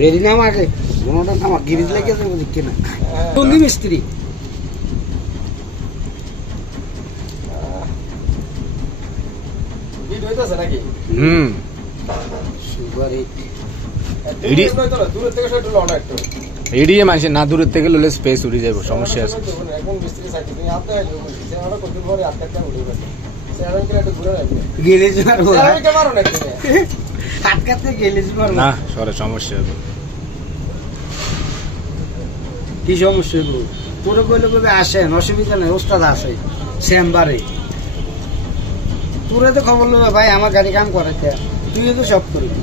Ready না মাঠে মনোটা নামা গিরিজ লেগে যাবে দেখি না বন্দি মিস্ত্রি এড়িয়ে মানুষের না দূরের থেকে ললে স্পেস উড়ে যাবে সমস্যা আছে না সরে সমস্যা হবে কি সমস্যা পুরো কইলে কবে আসেন অসুবিধা নেই ওস্তাদ আছে চেম্বারে তোরে তো খবর নেবে ভাই আমার গাড়ি কাম করে তুই তো সব করবি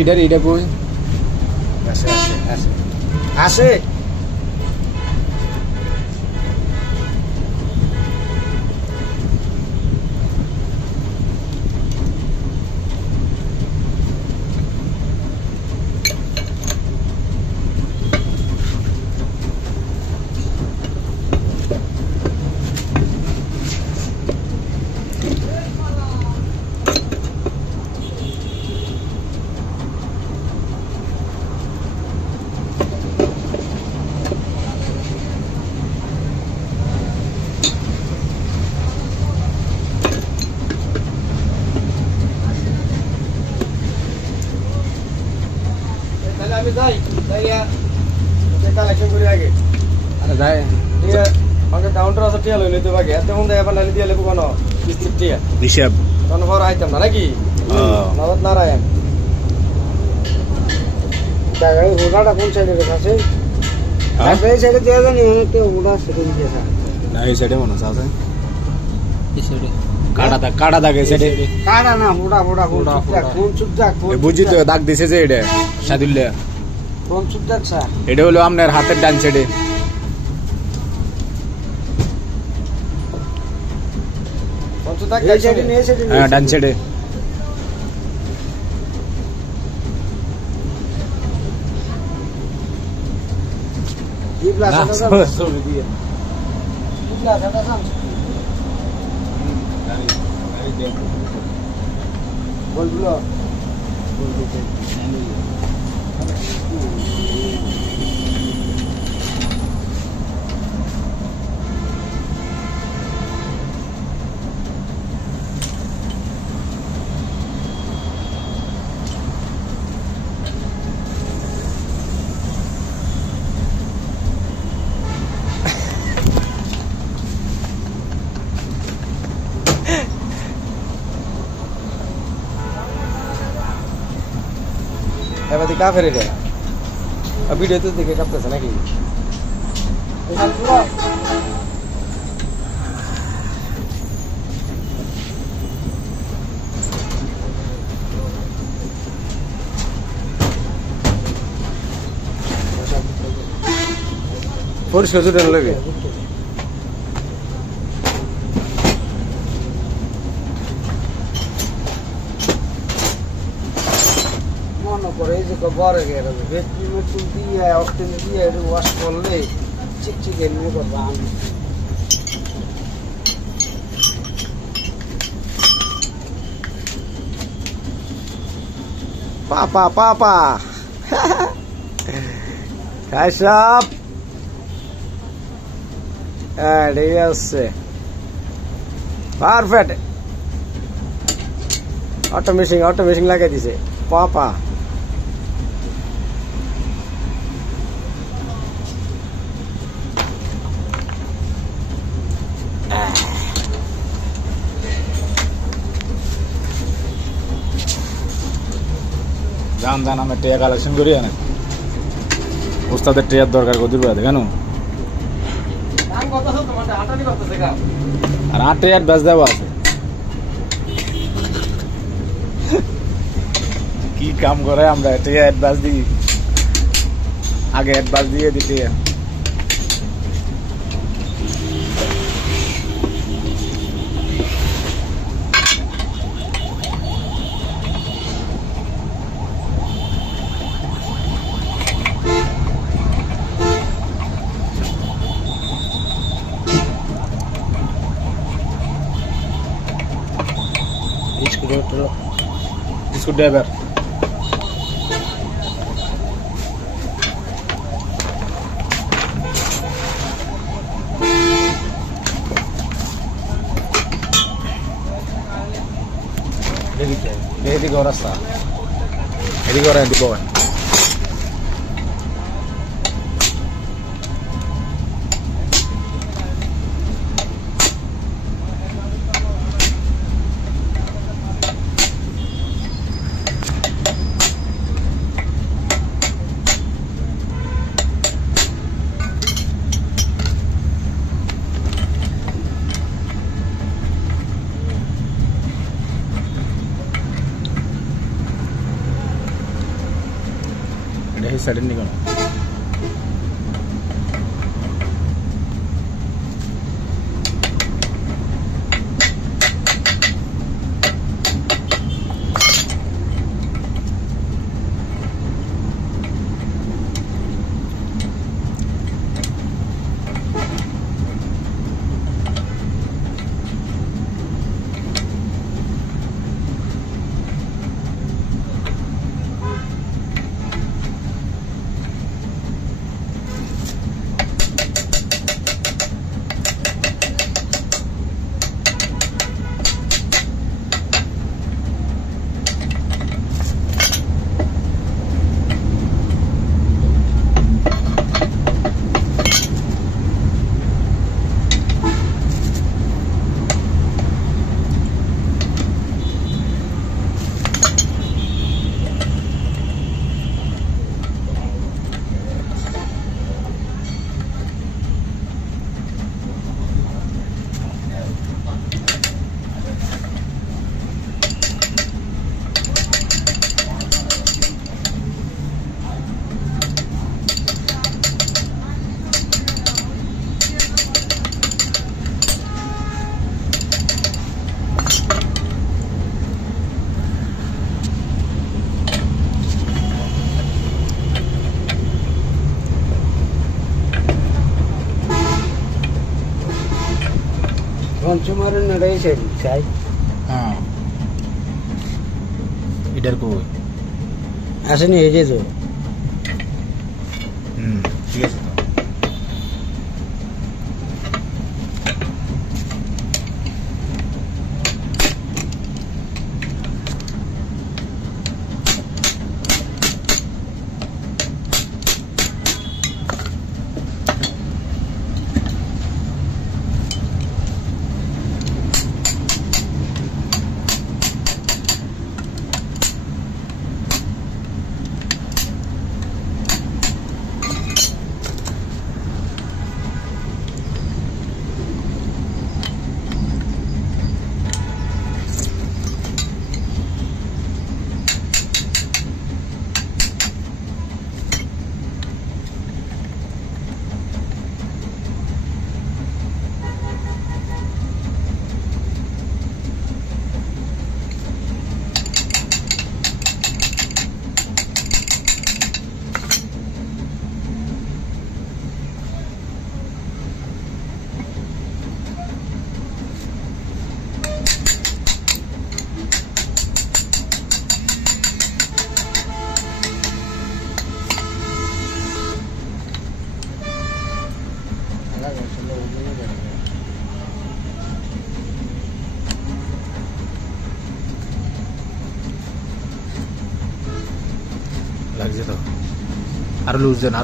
এটা কই আসে আসে কাউন্টার আছে টিয়া লই নিতে বাকি এত মন এবার নালি দিয়ে লেবু কোন বিস্কিট টিয়া হিসাব কোন বড় আইটেম না নাকি নবত নারায়ণ জায়গায় রোডাটা কোন সাইডে আছে এই সাইডে দেয়া জানি তো রোডা সেটা দিয়েছে না এই সাইডে মনে আছে এই সাইডে কাটা দাগ এই সাইডে কাটা না রোডা কোন চুপটা বুঝি তো দাগ দিছে যে এটা সাদুল্লা কোন চুপটা স্যার এটা হলো আপনার হাতের ডান সাইডে ডান সাইডে বলবো এবার কা ফেরে রে ভিডিও তো দেখে কাঁপতেছে নাকি পরিষ্কার জুড়ে লাগে করে এই যে বড় গেলে ভেটকি মেটুল দিয়ে অক্টেন দিয়ে একটু ওয়াশ করলে চিকচিক এমনি করবা আমি পাপা কাইসব ঠিক আছে পারফেক্ট অটো মেশিন লাগাই দিছে পাপা জান আমি টিয়া কালেকশন করি না ওস্তাদের টিয়ার দরকার কত দিবে কেন আর 8 টিয়ার বেচ দেওয়া আছে কি কাম করে আমরা টিয়া অ্যাডভান্স দিই আগে অ্যাডভান্স দিয়ে দিতে স্ক্রু ড্রাইভার এদিকে ওর রাস্তা এদিকে ওরা দিব এটা সাইডের নিকো না কনজিউমারের নেড়াই চাই হ্যাঁ এটার কই আসেনি এই যে তো ঠিক আছে তো লাগছে তো আরো লুজ দেন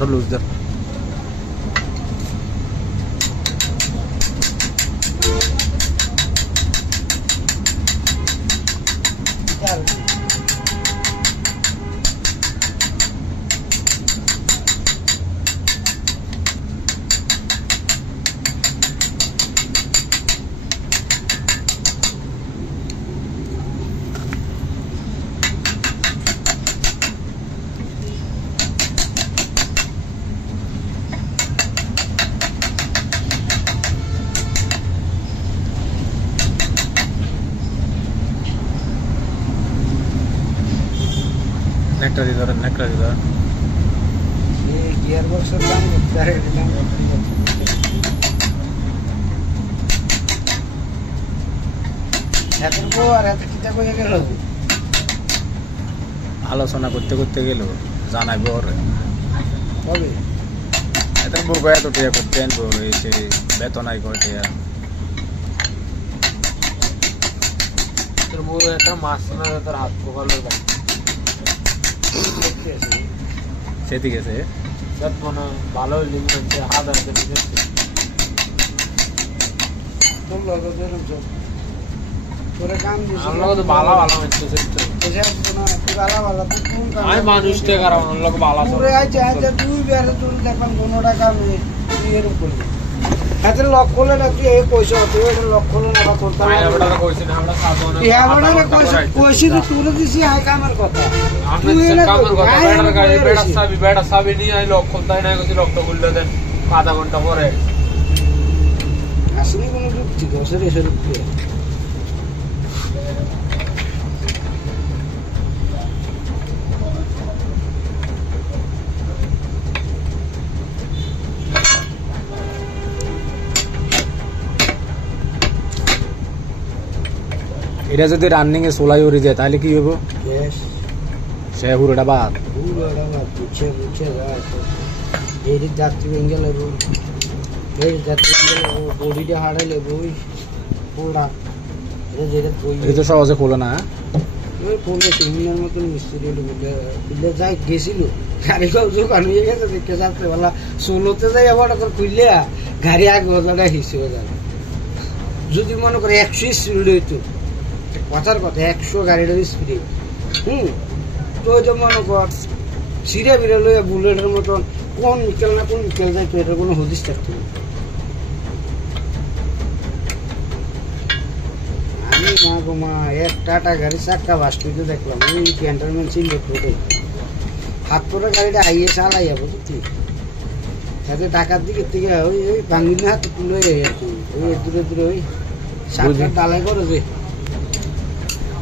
নেকটা দিয়ে ধরেন গিয়ার বক্সের দাম হাতের বউ আর হাতে কিতা কইয়া গেল আলোচনা করতে করতে গেল জানাইবো ওরে কবে এত বউ এত টিয়া করতে আনবো এসে বেতন আই করে টিয়া তোর বউ একটা মাছ না তোর হাত পোকালো যায় সেটি গেছে সব মনে ভালো লিঙ্ক আছে হাত আছে তোর লোক তোরে কাম দিছিস আমরা তো ভালো ভালো হচ্ছে আমি মানুষটা কারণ লোক ভালো পুরে আছে আচ্ছা তুই বেরে তুই দেখবেন কোনো টাকা নেই তুই এর উপর হাতে লক করলে না তুই এই পয়সা তুই এটা লক করলে না করতে আমি আমরা কইছি না আমরা সাবো না হ্যাঁ বড় কইছি তো তুই দিছি আই কামের কথা আমরা কামের কথা বেড়ার গাড়ি বেড়া সাবি নিয়ে আই লক খুলতাই না কইছি লকটা খুললে দেন আধা ঘন্টা পরে আসলে কোনো যুক্তি দশের এসে যুক্তি এটা যদি রানিং এ সোলাই উড়ে যায় তাহলে কি হবো গ্যাস সে হুড়োটা বাদ পুরোটা বাদ বুঝে যায় এই যাত্রী বেঙ্গল লেবু এই যাত্রী বেঙ্গল বডিটা হারাইলে বই পোড়া যেটা এটা তো সহজে খোলে না ওই পড়বে সিমিনার মতন মিস্ত্রি বিলে যাই গেছিল গাড়ি দোকান হয়ে গেছে দেখতে যাচ্ছে বলা ষোলোতে যাই আবার খুললে গাড়ি আগে ওজাটা হিসেবে যাবে যদি মনে করে 100 স্পিড হইতো কথার কথা 100 গাড়িটার স্পিডে তো ওই যে মনে কর সিরে বিরে লইয়া বুলেটের মতন কোন নিকেল না কোন নিকেল যায় তো এটার কোনো হদিস থাকতো আমি মা গো মা এক টাটা গাড়ি চাক্কা বাস্তুতে দেখলাম ওই ক্যান্টনমেন্ট ছিল রোডে হাত পরে গাড়িটা আইয়ে চালাই যাবো তুই তাতে টাকার দিকে থেকে ওই ওই বাঙ্গিনা হাতে তুলে ওই দূরে দূরে ওই সাতটা ডালাই করে যে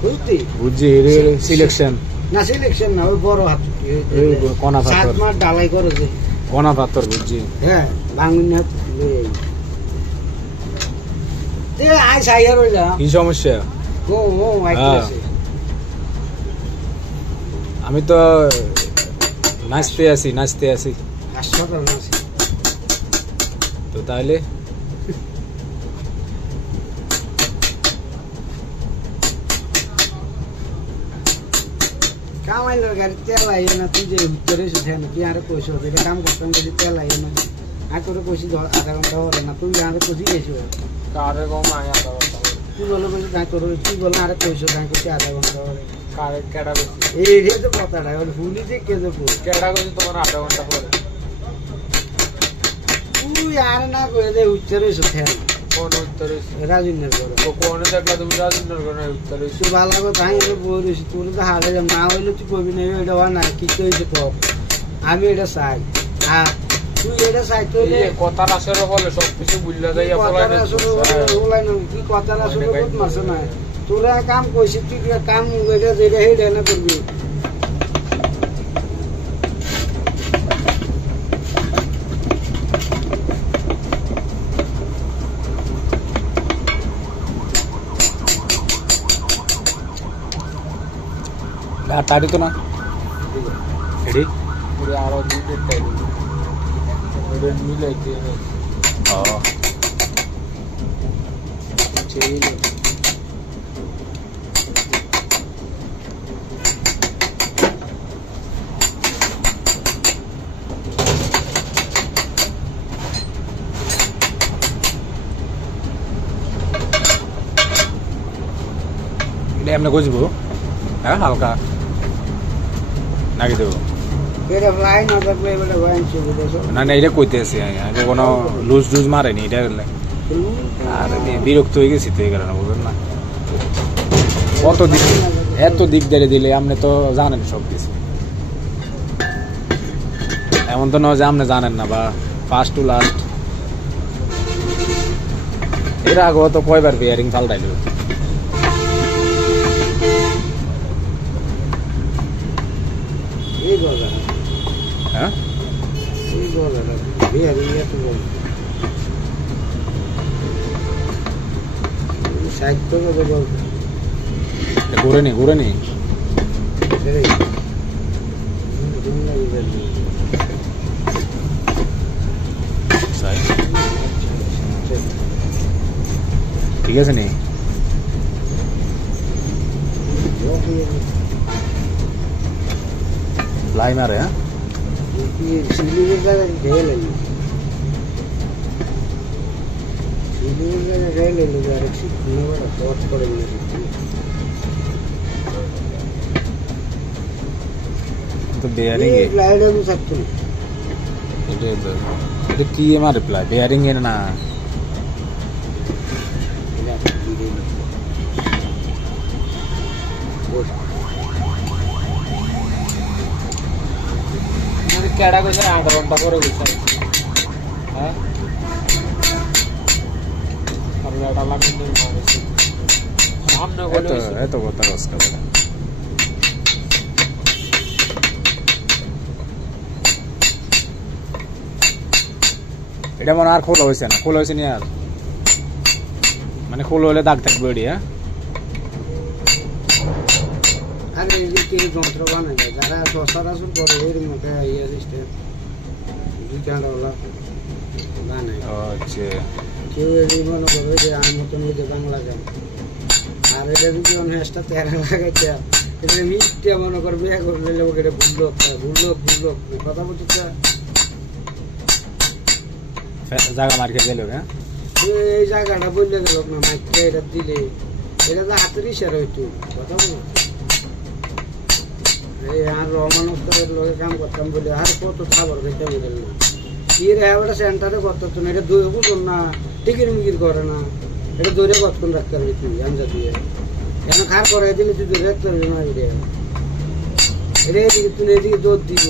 বুঝতি বুঝছি সিলেকশন না সিলেকশন না ওই বড় হাত কোনা সাত পাথর মাস ডালাই করে যে কোনা পাথর বুঝছি হ্যাঁ বাঙ্গিনা হাতে তুলে তে আই সাইয়ার হই যা কি সমস্যা ও ও আইতেছে আমি তো নাচতে আছি হাসপাতাল না তো তাহলে কামাইলো গাড়ি তেল আইয়ে না তুই যে উত্তরে শুধে না তুই আরে পয়সা এটা কাম করতাম যদি তেল আইয়ে না আর তোর কইছি আধা ঘন্টা হলে না তুই আরে কইছি গেছো কারে কম আয়া দাও তুই বলে কইছি গাই তোর তুই বল আরে পয়সা গাই কইছি আধা ঘন্টা হলে কারে কেডা বেশি এই রে তো কথাটা ওই ভুলি যে কে দেবো কেডা কইছি তোমার আধা ঘন্টা পরে তুই আর না কই দে উত্তরে শুধে না কোন উত্তরে রাজুনের বড় কোন দেখলা তুমি রাজেন্দ্র কোন উত্তরে তুই ভালো করে তাই বলিস তোর তো হারে না হইলে তুই কবি না এটা হয় না কি কইছে তো আমি এটা চাই আর তুই এটা চাই তো এই কথা আসলে বলে সব কিছু বুঝলা যাইয়া বলাই না কি কথা আসলে বহুত মাছ না তোরা কাম কইছিস তুই কাম যেটা হেডে না করবি তাড়ি তো না এডি পুরো আরো দুটো টাইম ওটা মিলাইতে ও সেই এটা এমনি বুঝবো হ্যাঁ হালকা নাকি দেবো এটা ফ্লাই না থাকলে এবারে ওয়াইন চলে দেছো না না এটা কইতেছি আমি কোনো লুজ টুজ মারেনি এটা আর বিরক্ত হয়ে গেছি তো এই কারণে বুঝলেন না এত দিক দেড়ে দিলে আপনি তো জানেন সব কিছু এমন তো নয় যে আপনি জানেন না বা ফার্স্ট টু লাস্ট এর আগেও তো কয়বার বিয়ারিং ফাল্টাইল এই গলা হ্যাঁ এই গলা বিহারি এত বল সাহিত্য কথা বল ঘুরে নি ঠিক আছে নি লাই মারে হ্যাঁ तो बेयरिंग ಇದು ಕೀ ಮಾರಿ ಪ್ಲೈ ಬೇರಿಂಗ್ ಏನ কেডা কইছে 8 ঘন্টা করে কইছে হ্যাঁ আর এটা লাগবে না সামনে বলে এত কথা রসকা বলে এটা মনে আর খোলা হয়েছে না খোলা হয়েছে নি আর মানে খোলা হলে দাগ থাকবে এটি হ্যাঁ আরে এদিকে যন্ত্র বানায় যারা সচরাচর করে এর মধ্যে ইয়ে সিস্টেম দুইটা বানায় আচ্ছা কেউ এই মনে করবে যে আমার মতন এই যে বাংলা গান আর এটা যদি অনেকটা তেরা লাগাইতে এটা মিটটা মনে করবে করলে এটা ভুল কথা বলতে জায়গা মার্কে গেল হ্যাঁ এই জায়গাটা বললে গেল না মাইকটা এটা দিলে এটা তো হাতের ইশারা হইতো কথা বল এই আর রহমানস্করের লোকে কাম করতাম বলে আর কত খাবার খেতে বলেন না কি রে এটা সেন্টারে করতো না এটা দই বুঝুন না টিকির মিকির করে না এটা দৌড়ে কতক্ষণ রাখতে পারবি তুই আঞ্জা দিয়ে কেন খার করে দিলে তুই দৌড়ে রাখতে পারবি না এটা এদিকে তুই এদিকে দৌড় দিব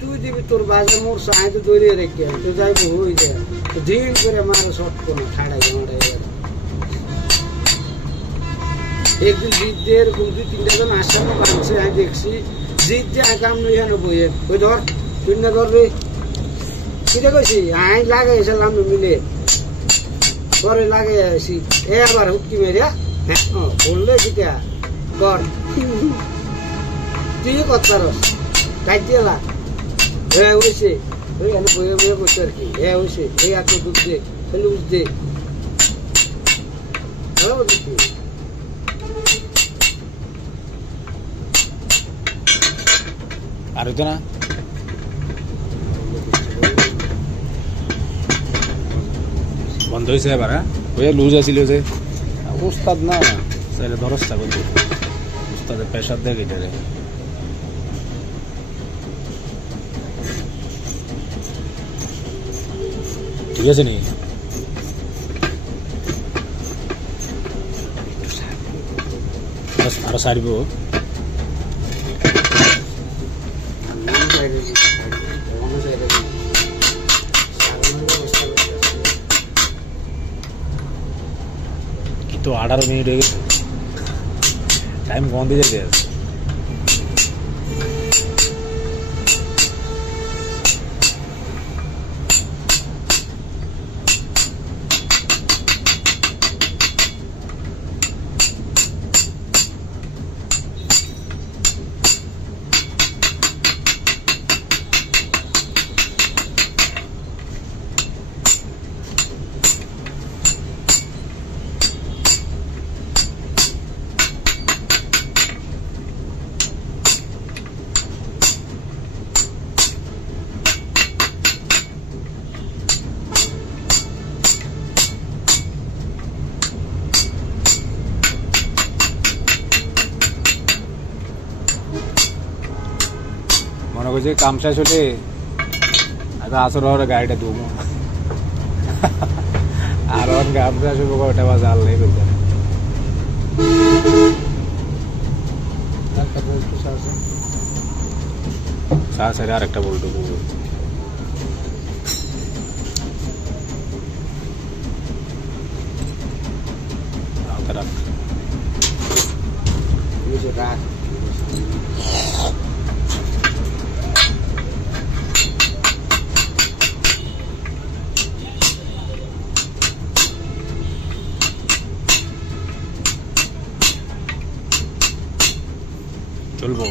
তুই দিবি তোর বাজে মোর সাহায্য তো দৌড়ে রেখে তো যাইব হয়ে যায় তো দিন করে মারে শর্ট কোনো খাড়াই একদিন জিত দিয়ে এরকম 2-3টা জন আসামে বানছে আমি দেখছি জিত দিয়ে কাম নই হেন বইয়ে ওই ধর তুই না ধরবি কিরে কইছি আই লাগাইছিলাম মিলে পরে লাগাই আসি এ আবার হুটকি মেরিয়া হ্যাঁ বললে কিটা কর তুই কত পারস কাইতেলা এ হইছে ওই আমি বইয়ে করতে আর কি এ হইছে এই এত দুধ দে লুজ দে ভালো দেখি আর হইতো না বন্ধ হয়েছে এবার হ্যাঁ ওই লুজ আসিল যে উস্তাদ না তাহলে ধরস্তা করতে উস্তাদের প্রেশার দেয় এটারে ঠিক আছে নি আরো সারিব तो 18 मिनट हो गए टाइम कौन दे जाते हैं মনে করছি কাম শেষ হলে আসর গাড়িটা দেবো আর কাম শেষ হবো ওটা বাজে আল্লাহ বলতে সারে আর একটা বলতো রাখ চলবো।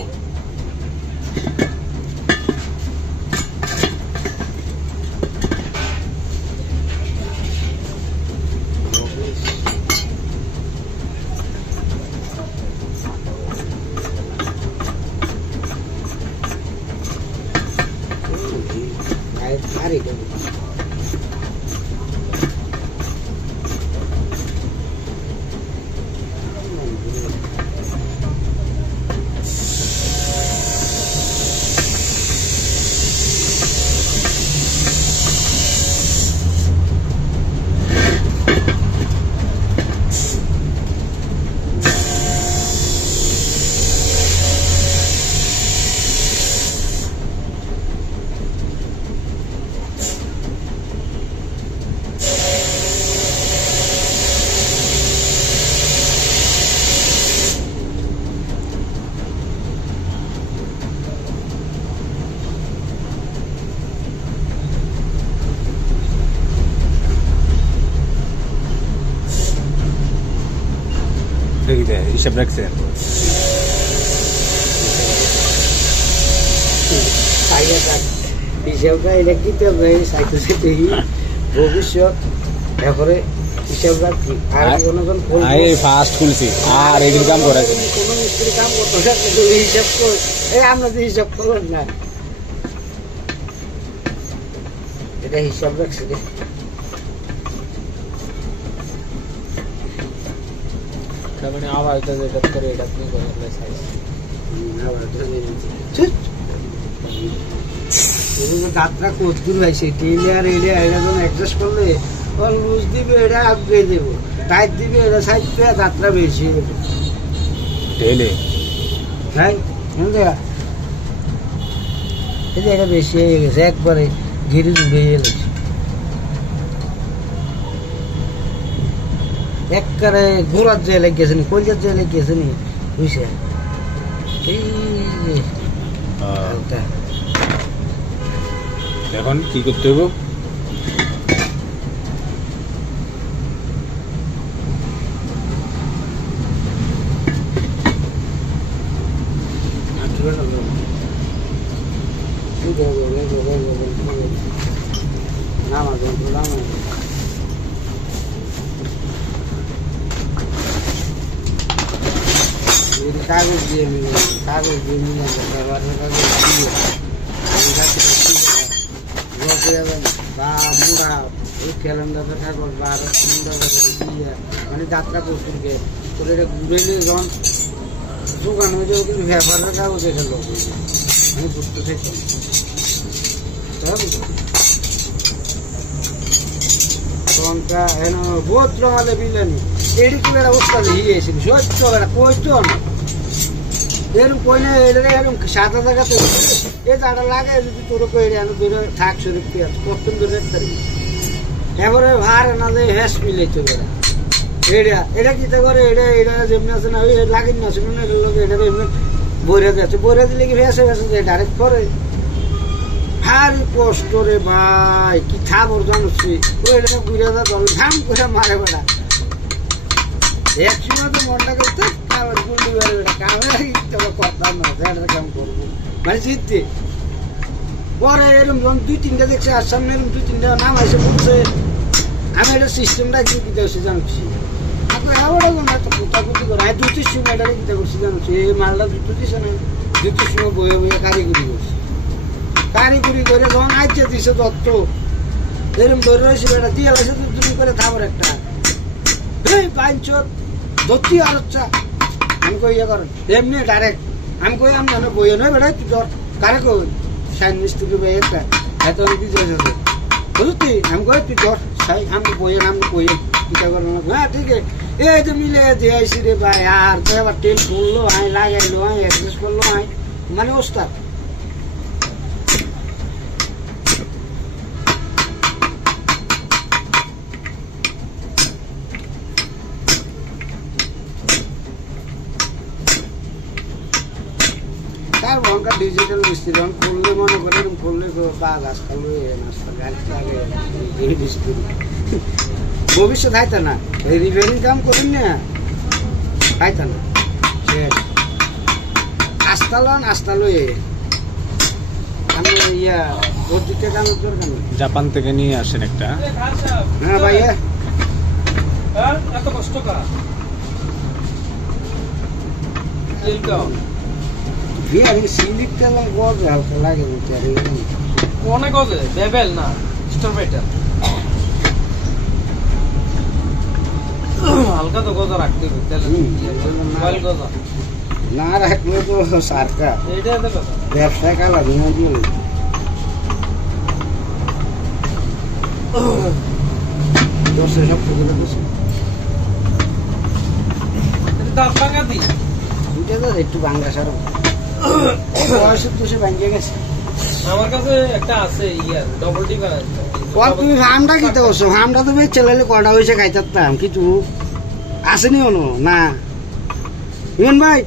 হিসাব রাখছেন? হিসাবটা এটা কি চাইতেছে দেখি ভবিষ্যৎ এরপরে হিসাব রাখি। আর কোনজন ফার্স্ট খুলছি আর এগুলো কাম করে কোন মিস্ত্রি কাম করতো না, কিন্তু হিসাব কর আমরা তো হিসাব করলাম না, এটা হিসাব রাখছি রে। মানে আবার এটা করে এটা কি করে সাইজ যাত্রা কদ্দুর হয়েছে টেলিয়ার এলিয়া এটা যখন অ্যাডজাস্ট করলে লুজ দিবে এটা আগে দেবো, টাইট দিবে এটা সাইড পেয়ে যাত্রা বেশি হয়ে যাবে। হ্যাঁ এটা বেশি হয়ে গেছে, একবারে ঘিরে জুড়ে গেছে, একবারে গোড়ার যে লেগেছে নি, কলজার যে লেগেছে নি, বুঝছে? এখন কি করতে হবে? কাগজ দিয়ে মিলাম, কাগজ দিয়ে মিলাম, ব্যবহারের কাগজ দিয়ে মুড়া ওই ক্যালেন্ডারের কাগজ বা দিয়ে মানে যাত্রা প্রস্তুতকে করে এটা ঘুরেলে যখন দোকান হয়ে যাবে, কিন্তু ব্যবহারের কাগজ এটা লোক আমি বুঝতে চাইতাম তখনটা এন বহুত রঙালে বিলেনি এটি কি একটা অবস্থা হিয়েছিল সত্য বেড়া কইতো না এরকম কই না এটা এরকম সাদা জায়গাতে এই জায়গাটা লাগে যদি তোর কই আনো ধরে থাক শরীর পেঁয়াজ কতক্ষণ ধরে এবারে ভার না যে হেস মিলে চলে এটা এটা কি করে এটা এটা যেমনি আছে না ওই লাগেন না শুনুন এটার লোক এটা এমনি বইরে যাচ্ছে, বইরে দিলে কি ভেসে ভেসে যায় ডাইরেক্ট করে। ভারী কষ্ট রে ভাই, কি খাবার জানুছি ওই এটা ঘুরে যা জল ধাম করে মারে বেড়া একসময় তো মনটা করতে খাবার গুলি বেড়ে বেড়া কামে কথা না এটা কাম করবো মানে জিততে পরে এরকম যখন দুই তিনটা দেখছে আর সামনে এরকম দুই তিনটা নাম আছে বলছে আমি এটা সিস্টেমটা কি দিতে হচ্ছে জানছি কুতাকুতি করে আমি দুটির সময় এটাকে চিন্তা করছি জানছি এই মালটা দুটো দিছে না দুটির সময় বয়ে বয়ে কারিগরি করছি, কারিগরি করে যখন আইছে দিছে দত্ত এরকম ধরে রয়েছে এটা দিয়ে লাগছে তুমি করে থাকবার একটা এই বাইঞ্চত ধরতি আর হচ্ছা আমি কই ইয়ে করেন এমনি ডাইরেক্ট আমি কই আমি জানো বইয়ে নয় বেড়াই তুই ধর কারে কই সাইন মিস্ত্রি বই একটা এত আমি দিয়ে বুঝতি আমি কই তুই ধর সাই আমি বইয়ে আমি বইয়ে চিন্তা করেন হ্যাঁ ঠিক আছে এই যে মিলে দিয়ে আইসি রে ভাই আর তো এবার তেল ফুললো আই লাগাইলো আই অ্যাডজাস্ট করলো আই মানে ওস্তাদ ডিজিটাল মিস্ত্রি খুললে মনে করে খুললে বা গাছ খালো ভবিষ্যৎ খাইতে না এই রিপেয়ারিং কাম করেন না খাইতে না আস্তা লয়ে আমি ইয়া ওর দিকে কামের দরকার নেই। জাপান থেকে নিয়ে আসেন একটা। হ্যাঁ ভাইয়া এত কষ্ট করা বিয়ারি সিলিক তেল গজে হালকা লাগে অনেক গজে বেবেল না স্টোর বেটার হালকা তো গজা রাখতে হবে তেল অয়েল গজা না রাখলে তো সারকা এইটা তো কথা ব্যবসায় কালা দিন দিয়ে দশে সব করে দিচ্ছে দাঁত ভাঙা দি এটা তো একটু বাংলা সারা বয়সের দোষে ভাঙিয়ে গেছে। আমার কাছে একটা আছে ইয়ার ডবল টি করা তুমি ফার্মটা কিতে করছো? ফার্মটা তো বেশ ছেলে কটা হয়েছে খাইতাম কিছু আসেনি কোনো না ভাই।